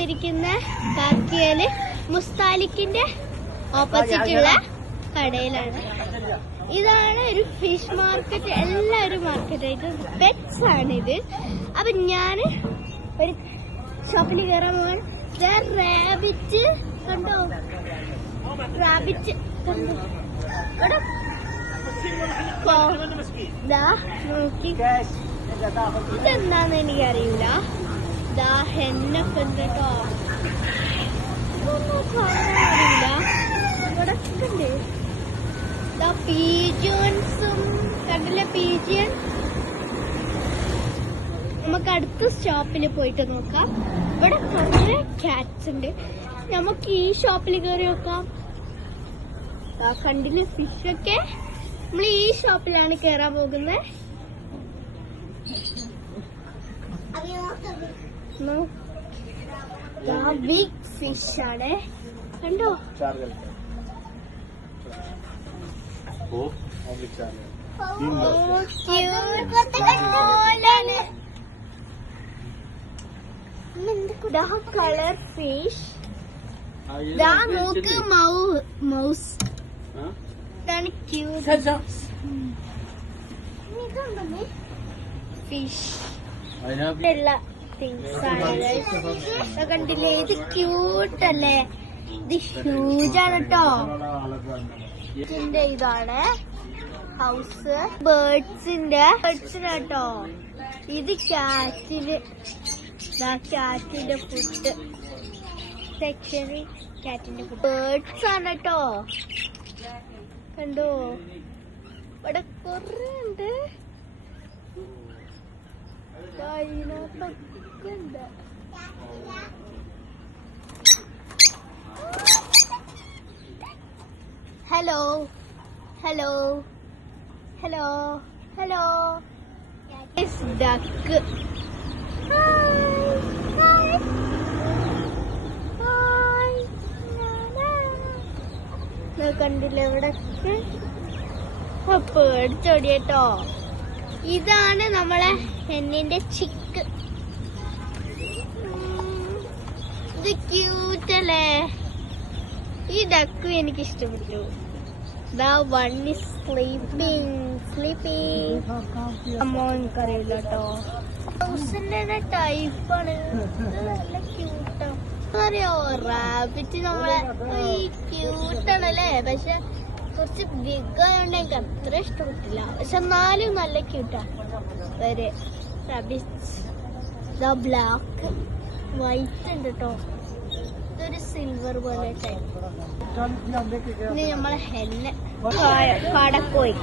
വന്നിരിക്കുന്ന കാക്കിയാല് മുസ്താലിക്കിന്റെ ഓപ്പോസിറ്റ് ഉള്ള കടയിലാണ്. ഇതാണ് ഒരു ഫിഷ് മാർക്കറ്റ്, എല്ലാവരും മാർക്കറ്റായിട്ട് പെറ്റ്സ് ആണിത്. അപ്പൊ ഞാന് ഒരു ഷോപ്പിൽ കയറാൻ പോവാണ്. റാബിറ്റ് കണ്ടോ, റാബിറ്റ് കണ്ടോ, ഇവിടെ നോക്കി ഇതെന്താന്ന് എനിക്കറിയില്ല. ദാ ഹെന്നൊക്കെ ഉണ്ട് കേട്ടോ, ഇതൊന്നും കാണാറില്ല. ഇവിടെ ഉണ്ട് പീജിയൻസും കണ്ടില്ലേ, പീജിയൻ. നമുക്ക് അടുത്ത സ്റ്റോപ്പിൽ പോയിട്ട് നോക്കാം. ഇവിടെ കുറേ ക്യാറ്റ്സ് ഉണ്ട്. നമുക്ക് ഈ ഷോപ്പിൽ കയറി നോക്കാം. കണ്ടില്ലേ ഫിഷൊക്കെ. നമ്മൾ ഈ ഷോപ്പിലാണ് കയറാൻ പോകുന്നത്. ബിഗ് ഫിഷ് ആണ് കണ്ടോ. Colour fish. നോക്ക് മൗസ്. ഇതാണ് ക്യൂട്ട് ഫിഷ്. എല്ലാ തിങ്സ് ആണ്. കണ്ടില്ലേ, ഇത് ക്യൂട്ട് അല്ലേ. ഇത് ഹ്യൂജ് ആണ് കേട്ടോ. ഇതിന്റെ ഇതാണ് ഹൗസ്. ബേർഡ്സിന്റെ കേട്ടോ. ഇത് ക്യാറ്റിന്റെ ഫുഡ് സെക്ഷന്. ക്യാറ്റിന്റെ ഫുഡ്. ബേർഡ്സ് ആണ് കേട്ടോ. കണ്ടോ, ഇവിടെ കൊറേ ഉണ്ട്. ഇതിനകത്തൊക്കെ ഉണ്ട്. Hello hello hello hello. Duck. കണ്ടില്ല ഇവിടൊക്കെ പേടിച്ചോടിയട്ടോ. ഇതാണ് നമ്മളെ ഹെന്നിന്റെ ചിക്ക്. ഇത് ക്യൂട്ടല്ലേ. ഈ ഡക്കും എനിക്ക് ഇഷ്ടപ്പെട്ടു. One is sleeping. അമ്മോ എനിക്കറിയില്ല കേട്ടോ. ഹൗസിന്റെ ടൈപ്പാണ്. നല്ല ക്യൂട്ടാണ്. അറിയോ, റാബിറ്റ് നമ്മളെ ക്യൂട്ടാണല്ലേ. പക്ഷെ കുറച്ച് ബിഗ് ആയതുകൊണ്ട് എനിക്ക് അത്ര ഇഷ്ടപ്പെട്ടില്ല. പക്ഷെ എന്നാലും നല്ല ക്യൂട്ടാണ്. വരെ റാബിറ്റ് ബ്ലാക്ക് വൈറ്റ് ഉണ്ട് കേട്ടോ. ഇതൊരു സിൽവർ പോലെ ടൈപ്പ്. ഇനി നമ്മളെ ഹെന്ന് കടക്കോയി.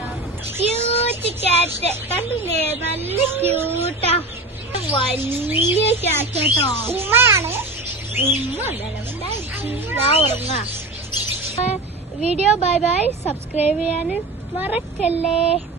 ക്യൂട്ട് ക്യാറ്റ് കണ്ടില്ലേ, നല്ല ക്യൂട്ടാ. വലിയ ക്യാറ്റ് കേട്ടോ. ഉമ്മയാണ്. ഉറങ്ങാ. Video bye bye. സബ്സ്ക്രൈബ് ചെയ്യാൻ മറക്കല്ലേ.